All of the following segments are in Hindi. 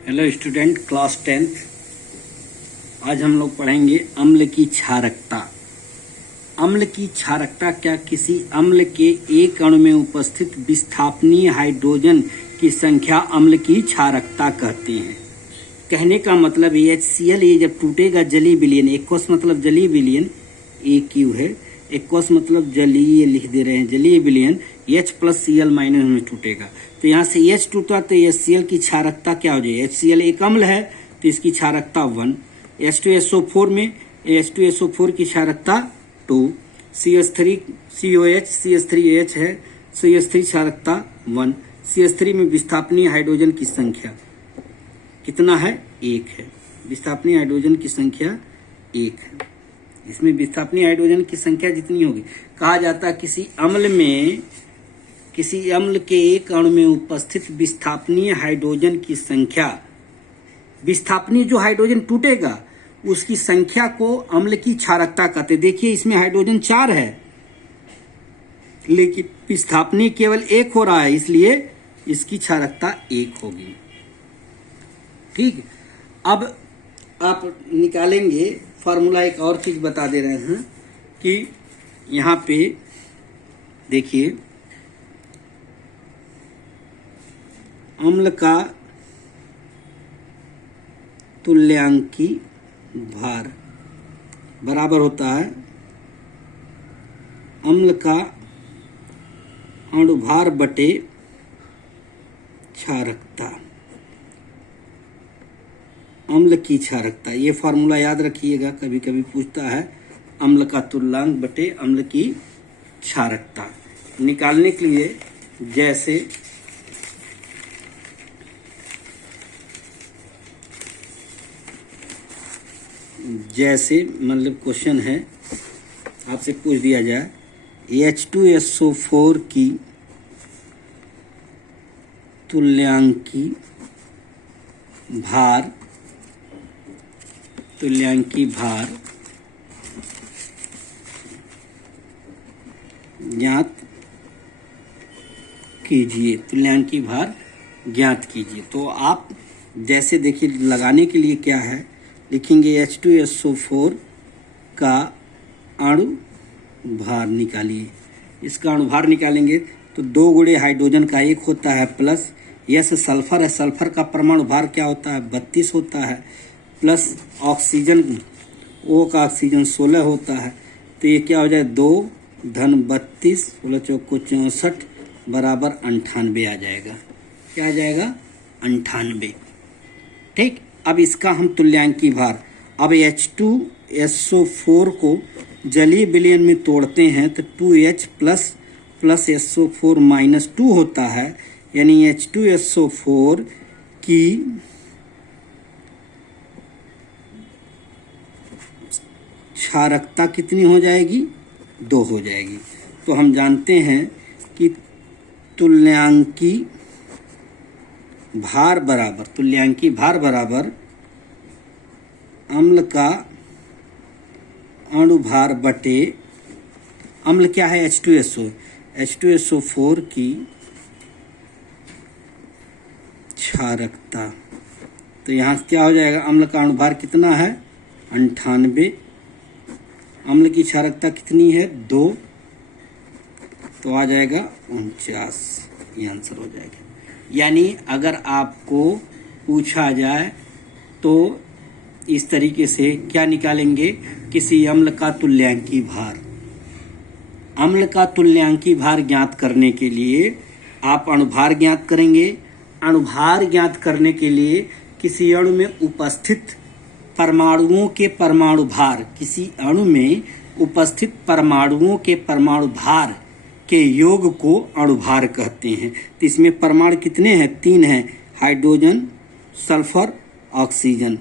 Hello student, class 10th। आज हम लोग पढ़ेंगे अम्ल की क्षारकता। अम्ल की क्षारकता क्या किसी अम्ल के एक अणु में उपस्थित विस्थापनीय हाइड्रोजन की संख्या अम्ल की क्षारकता कहते हैं। कहने का मतलब HCl ये जब टूटेगा जलीय विलयन, एक्वस मतलब जलीय विलयन, AQ है, एक्वस मतलब जलीय लिख दे रहे हैं, जलीय विलयन H प्लस Cl माइनस में टूटेगा। तो यहाँ से H टूटा तो HCl की क्षारकता क्या हो जाएगी? HCl एक अम्ल है तो इसकी क्षारकता 1, H2SO4 में H2SO4 की क्षारकता 2, CH3 COH CH3H है, CH3 क्षारकता 1, CH3 में विस्थापनीय हाइड्रोजन की संख्या कितना है? 1 है। विस्थापनीय हाइड्रोजन की संख्या 1 है। इसमें विस्थापनीय हाइड्रोजन की संख्या जितनी होगी, कहा जाता है किसी अम्ल के एक अणु में उपस्थित विस्थापनीय हाइड्रोजन की संख्या, विस्थापनीय जो हाइड्रोजन टूटेगा उसकी संख्या को अम्ल की क्षारकता कहते। देखिए इसमें हाइड्रोजन 4 है लेकिन विस्थापनीय केवल 1 हो रहा है, इसलिए इसकी क्षारकता 1 होगी। ठीक, अब आप निकालेंगे फार्मूला। एक और चीज बता दे रहे हैं कि यहाँ पे देखिए अम्ल का तुल्यांकी भार बराबर होता है अम्ल का अणुभार बटे क्षारकता, अम्ल की क्षारकता। ये फार्मूला याद रखिएगा, कभी कभी पूछता है अम्ल का तुल्यांक बटे अम्ल की क्षारकता। निकालने के लिए जैसे मतलब क्वेश्चन है, आपसे पूछ दिया जाए H2SO4 की तुल्यांकी भार ज्ञात कीजिए, तुल्यांकी भार ज्ञात कीजिए। तो आप जैसे देखिए लगाने के लिए क्या है, लिखेंगे H2SO4 का अणु भार निकालिए। इसका अणु भार निकालेंगे तो 2 गुणे हाइड्रोजन का 1 होता है, प्लस यह सल्फर है, सल्फर का परमाणु भार क्या होता है? 32 होता है, प्लस ऑक्सीजन O का ऑक्सीजन 16 होता है। तो ये क्या हो जाए? 2 धन 32 16 चौको 64 बराबर 98 आ जाएगा। क्या आ जाएगा? 98। ठीक, अब इसका हम तुल्यांकी भार, अब H2SO4 को जलीय विलयन में तोड़ते हैं तो 2H प्लस SO4 माइनस 2 होता है, यानी H2SO4 की क्षारकता कितनी हो जाएगी? 2 हो जाएगी। तो हम जानते हैं कि तुल्यांकी भार बराबर अम्ल का अणुभार बटे अम्ल क्या है? H2SO4 की क्षारकता। तो यहाँ क्या हो जाएगा? अम्ल का अणुभार कितना है? 98। अम्ल की क्षारकता कितनी है? 2, तो आ जाएगा 49। ये आंसर हो जाएगा। यानी अगर आपको पूछा जाए तो इस तरीके से क्या निकालेंगे? किसी अम्ल का तुल्यांकी भार। अम्ल का तुल्यांकी भार ज्ञात करने के लिए आप अणुभार ज्ञात करेंगे। अणुभार ज्ञात करने के लिए किसी अणु में उपस्थित परमाणुओं के परमाणु भार, किसी अणु में उपस्थित परमाणुओं के परमाणु भार के योग को अणुभार कहते हैं। तो इसमें परमाणु कितने हैं? 3 हैं, हाइड्रोजन, सल्फर, ऑक्सीजन।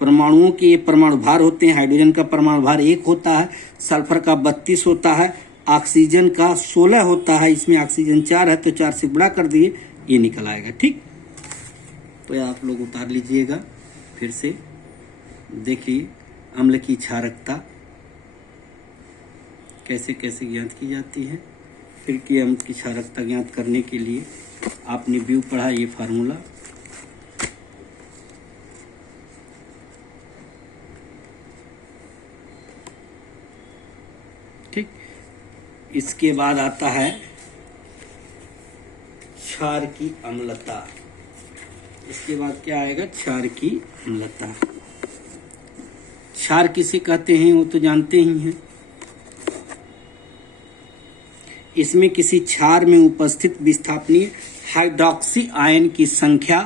परमाणुओं के ये परमाणु भार होते हैं। हाइड्रोजन का परमाणु भार 1 होता है, सल्फर का 32 होता है, ऑक्सीजन का 16 होता है। इसमें ऑक्सीजन 4 है तो 4 से गुणा कर दिए, ये निकल आएगा। ठीक, तो आप लोग उतार लीजिएगा। फिर से देखिए अम्ल की क्षारकता कैसे कैसे ज्ञात की जाती है। फिर कि अम्ल की क्षारकता ज्ञात करने के लिए आपने व्यू पढ़ा, ये फार्मूला ठीक। इसके बाद आता है क्षार की अम्लता। इसके बाद क्या आएगा? क्षार की अम्लता। क्षार किसे कहते हैं वो तो जानते ही हैं। इसमें किसी क्षार में उपस्थित विस्थापनीय हाइड्रोक्सी आयन की संख्या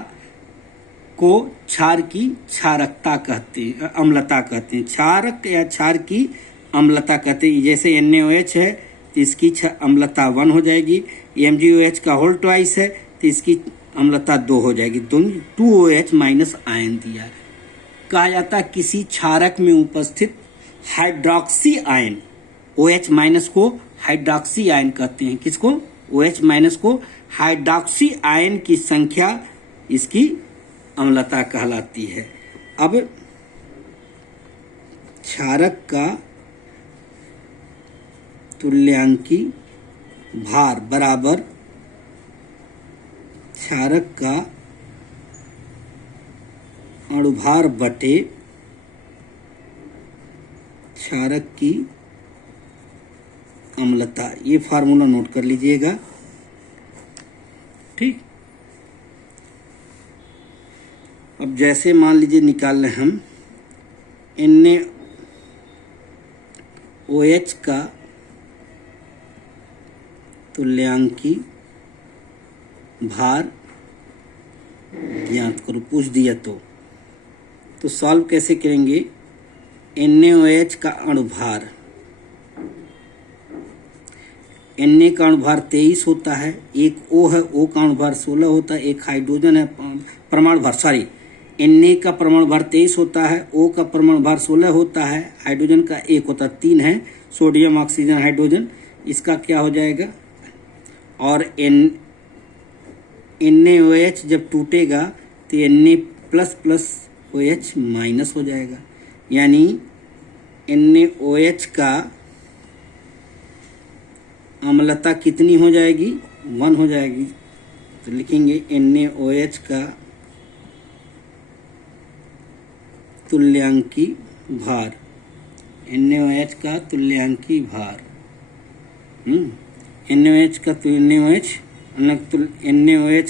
को क्षार की क्षारकता कहते हैं, अम्लता कहते हैं। क्षारक या क्षार की अम्लता कहते हैं। जैसे NaOH है तो इसकी अम्लता 1 हो जाएगी। MgOH का होल ट्वाइस है तो इसकी अम्लता 2 हो जाएगी। 2OH माइनस आयन दिया है। कहा जाता है किसी क्षारक में उपस्थित हाइड्रोक्सी आयन, OH माइनस को हाइड्रोक्सी आयन कहते हैं। किसको? OH माइनस को हाइड्रोक्सी आयन की संख्या इसकी अम्लता कहलाती है। अब क्षारक का तुल्यांकी भार बराबर क्षारक का अणुभार बटे क्षारक की अम्लता। ये फार्मूला नोट कर लीजिएगा। ठीक। अब जैसे मान लीजिए निकाल रहे हम NaOH का तुल्यांकी भार ज्ञात करो, पूछ दिया तो सॉल्व कैसे करेंगे? NaOH का अणुभार, Na का अणुभार 23 होता है, एक O है, O का अणुभार 16 होता है, एक हाइड्रोजन है परमाणु भार, सॉरी Na का परमाणु भार 23 होता है, O का परमाणु भार 16 होता है, हाइड्रोजन का 1 होता है, 3 है, सोडियम ऑक्सीजन हाइड्रोजन। इसका क्या हो जाएगा? और NaOH जब टूटेगा तो Na plus plus OH minus हो जाएगा, यानी NaOH का अम्लता कितनी हो जाएगी? 1 हो जाएगी। तो लिखेंगे NaOH का तुल्यांकी भार, NaOH का तुल्यांकी भार, NaOH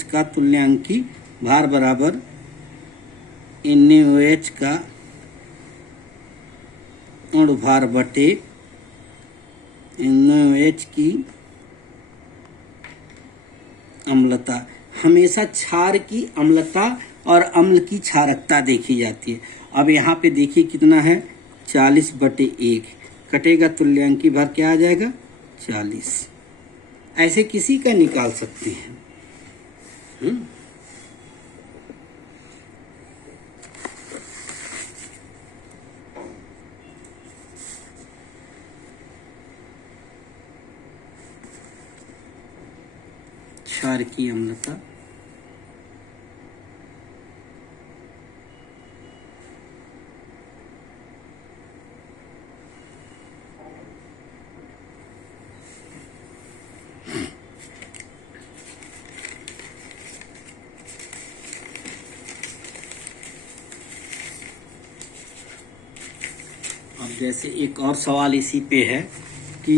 का तुल्यांकी भार बराबर NaOH का अणुभार बटे NaOH की अम्लता। हमेशा क्षार की अम्लता और अम्ल की क्षारकता देखी जाती है। अब यहाँ पे देखिए कितना है? 40/1 कटेगा, तुल्यांकी भार क्या आ जाएगा? 40। ऐसे किसी का निकाल सकते हैं। क्षार की अम्लता, अब जैसे एक और सवाल इसी पे है कि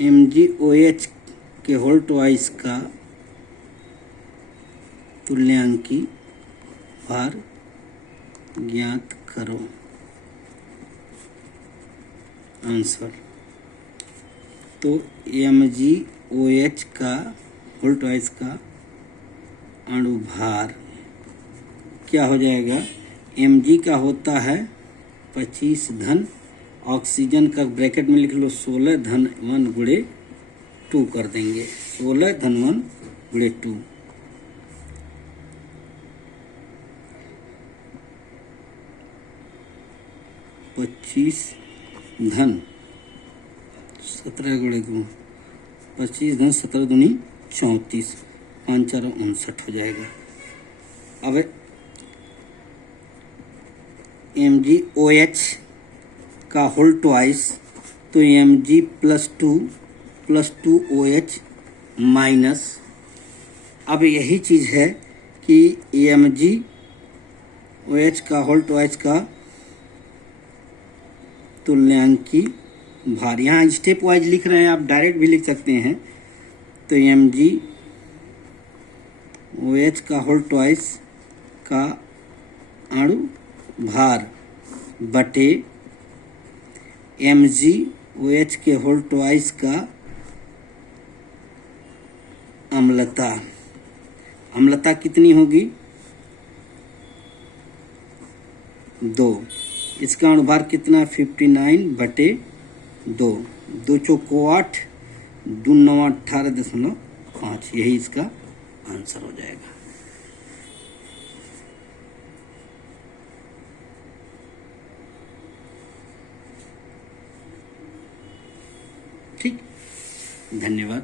MgOH के होल ट्वाइस का तुल्यांकी भार ज्ञात करो। आंसर तो MgOH का होल ट्वाइस का अणुभार क्या हो जाएगा? Mg का होता है 25 धन, ऑक्सीजन का ब्रैकेट में लिख लो 16 धन 1 गुणे 2 कर देंगे, 16 धन 1 गुणे 2। पच्चीस धन 17 गुणे 2, 25 धन 17 दूनी 34, 5 4 59 हो जाएगा। अब MgOH का होल ट्वाइस तो Mg प्लस 2 OH माइनस। अब यही चीज़ है कि OH का होल ट्वाइस का तुल्यांकी भार। यहाँ स्टेप वाइज लिख रहे हैं, आप डायरेक्ट भी लिख सकते हैं। तो mg OH का होल ट्वाइस का अणु भार बटे mg OH के होल ट्वाइस का अम्लता। अम्लता कितनी होगी? 2। इसका अनुभार कितना? 59/2। 2 चौको 8, 2 9 18.5। यही इसका आंसर हो जाएगा। ठीक, धन्यवाद।